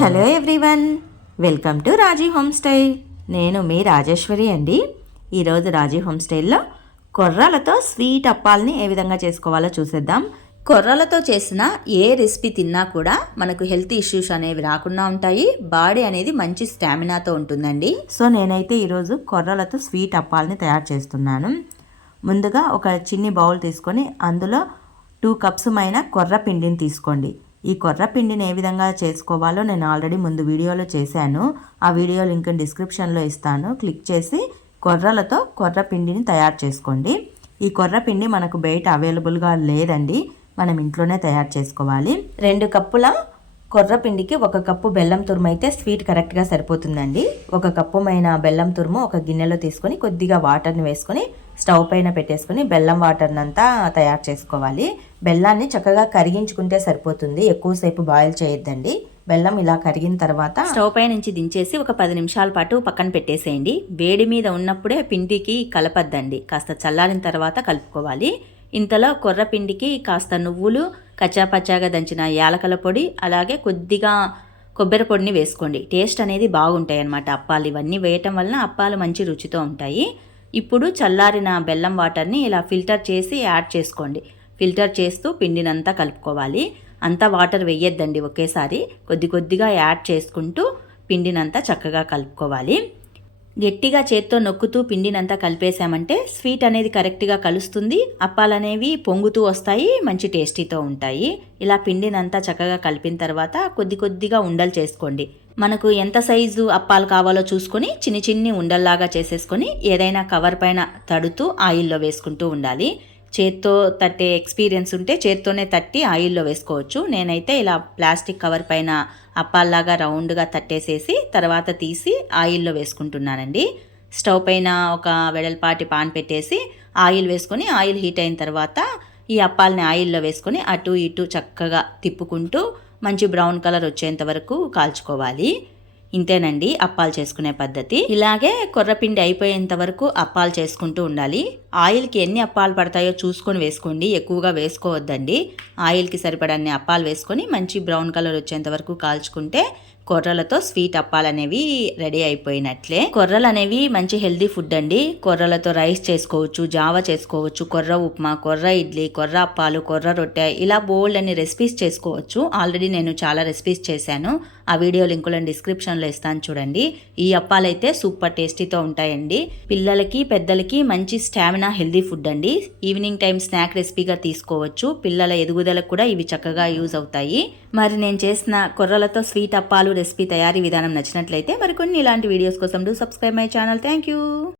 Hello everyone welcome to Raji home style. నేను మీ రాజేశ్వరి అండి. ఈరోజు రాజీ హోమ్ స్టైల్లో కొర్రలతో స్వీట్ అప్పాలని ఏ విధంగా చేసుకోవాలో చూసేద్దాం. కొర్రలతో చేసిన ఏ రెసిపీ తిన్నా కూడా మనకు హెల్త్ ఇష్యూస్ అనేవి రాకుండా ఉంటాయి. బాడీ అనేది మంచి స్టామినాతో ఉంటుందండి. సో నేనైతే ఈరోజు కొర్రలతో స్వీట్ అప్పాలని తయారు చేస్తున్నాను. ముందుగా ఒక చిన్ని బౌల్ తీసుకొని అందులో టూ కప్స్ మైన కొర్ర పిండిని తీసుకోండి. ఈ కొర్ర పిండిని ఏ విధంగా చేసుకోవాలో నేను ఆల్రెడీ ముందు వీడియోలో చేశాను. ఆ వీడియో లింక్ డిస్క్రిప్షన్లో ఇస్తాను. క్లిక్ చేసి కొర్రలతో కొర్ర పిండిని తయారు చేసుకోండి. ఈ కొర్ర పిండి మనకు బయట అవైలబుల్గా లేదండి. మనం ఇంట్లోనే తయారు చేసుకోవాలి. రెండు కప్పుల కొర్ర పిండికి ఒక కప్పు బెల్లం తురుము అయితే స్వీట్ కరెక్ట్గా సరిపోతుందండి. ఒక కప్పుమైన బెల్లం తురుము ఒక గిన్నెలో తీసుకొని కొద్దిగా వాటర్ని వేసుకొని స్టవ్ పైన పెట్టేసుకొని బెల్లం వాటర్ని అంతా తయారు చేసుకోవాలి. బెల్లాన్ని చక్కగా కరిగించుకుంటే సరిపోతుంది. ఎక్కువసేపు బాయిల్ చేయొద్దండి. బెల్లం ఇలా కరిగిన తర్వాత స్టవ్ పై నుంచి దించేసి ఒక పది నిమిషాల పాటు పక్కన పెట్టేసేయండి. వేడి మీద ఉన్నప్పుడే పిండికి కలపద్దండి. కాస్త చల్లారిన తర్వాత కలుపుకోవాలి. ఇంతలో కొర్ర పిండికి కాస్త నువ్వులు కచ్చాపచ్చాగా దంచిన యాలకల పొడి అలాగే కొద్దిగా కొబ్బరి పొడిని వేసుకోండి. టేస్ట్ అనేది బాగుంటాయి అన్నమాట అప్పాలు ఇవన్నీ వేయటం వలన అప్పాలు మంచి రుచితో ఉంటాయి. ఇప్పుడు చల్లారిన బెల్లం వాటర్ని ఇలా ఫిల్టర్ చేసి యాడ్ చేసుకోండి. ఫిల్టర్ చేస్తూ పిండినంతా కలుపుకోవాలి. అంతా వాటర్ వేయొద్దండి ఒకేసారి. కొద్ది కొద్దిగా యాడ్ చేసుకుంటూ పిండినంతా చక్కగా కలుపుకోవాలి. గట్టిగా చేత్తో నొక్కుతూ పిండినంతా కలిపేసామంటే స్వీట్ అనేది కరెక్ట్గా కలుస్తుంది. అప్పాలనేవి పొంగుతూ వస్తాయి మంచి టేస్టీతో ఉంటాయి. ఇలా పిండినంతా చక్కగా కలిపిన తర్వాత కొద్ది కొద్దిగా ఉండలు చేసుకోండి. మనకు ఎంత సైజు అప్పాలు కావాలో చూసుకొని చిన్ని చిన్ని ఉండల్లాగా చేసేసుకొని ఏదైనా కవర్ పైన తడుతూ ఆయిల్లో వేసుకుంటూ ఉండాలి. చేత్తో తట్టే ఎక్స్పీరియన్స్ ఉంటే చేత్తోనే తట్టి ఆయిల్లో వేసుకోవచ్చు. నేనైతే ఇలా ప్లాస్టిక్ కవర్ పైన అప్పాల్లాగా రౌండ్గా తట్టేసేసి తర్వాత తీసి ఆయిల్లో వేసుకుంటున్నానండి. స్టవ్ పైన ఒక వెడల్పాటి పాన్ పెట్టేసి ఆయిల్ వేసుకొని ఆయిల్ హీట్ అయిన తర్వాత ఈ అప్పాలని ఆయిల్లో వేసుకొని అటు ఇటు చక్కగా తిప్పుకుంటూ మంచి బ్రౌన్ కలర్ వచ్చేంత వరకు కాల్చుకోవాలి. ఇంతేనండి అప్పాలు చేసుకునే పద్ధతి. ఇలాగే కొర్రపిండి అయిపోయేంత వరకు అప్పాలు చేసుకుంటూ ఉండాలి. ఆయిల్కి ఎన్ని అప్పాలు పడతాయో చూసుకొని వేసుకోండి. ఎక్కువగా వేసుకోవద్దండి. ఆయిల్కి సరిపడన్ని అప్పాలు వేసుకొని మంచి బ్రౌన్ కలర్ వచ్చేంత వరకు కాల్చుకుంటే కొర్రలతో స్వీట్ అప్పాలనేవి రెడీ అయిపోయినట్లే. కొర్రలు అనేవి మంచి హెల్దీ ఫుడ్ అండి. కొర్రలతో రైస్ చేసుకోవచ్చు జావ చేసుకోవచ్చు కొర్ర ఉప్మా కొర్ర ఇడ్లీ కొర్ర అప్పాలు కొర్ర రొట్టె ఇలా బోల్డ్ అని రెసిపీస్ చేసుకోవచ్చు. ఆల్రెడీ నేను చాలా రెసిపీస్ చేశాను. ఆ వీడియో లింకులను డిస్క్రిప్షన్లో ఇస్తాను చూడండి. ఈ అప్పాలైతే సూపర్ టేస్టీతో ఉంటాయండి. పిల్లలకి పెద్దలకి మంచి స్టామినా హెల్దీ ఫుడ్ అండి. ఈవినింగ్ టైం స్నాక్ రెసిపీగా తీసుకోవచ్చు. పిల్లల ఎదుగుదలకు కూడా ఇవి చక్కగా యూజ్ అవుతాయి. మరి నేను చేసిన కొర్రలతో స్వీట్ అప్పాలు రెసిపీ తయారీ విధానం నచ్చినట్లయితే మరికొన్ని ఇలాంటి వీడియోస్ కోసం do subscribe my channel thank you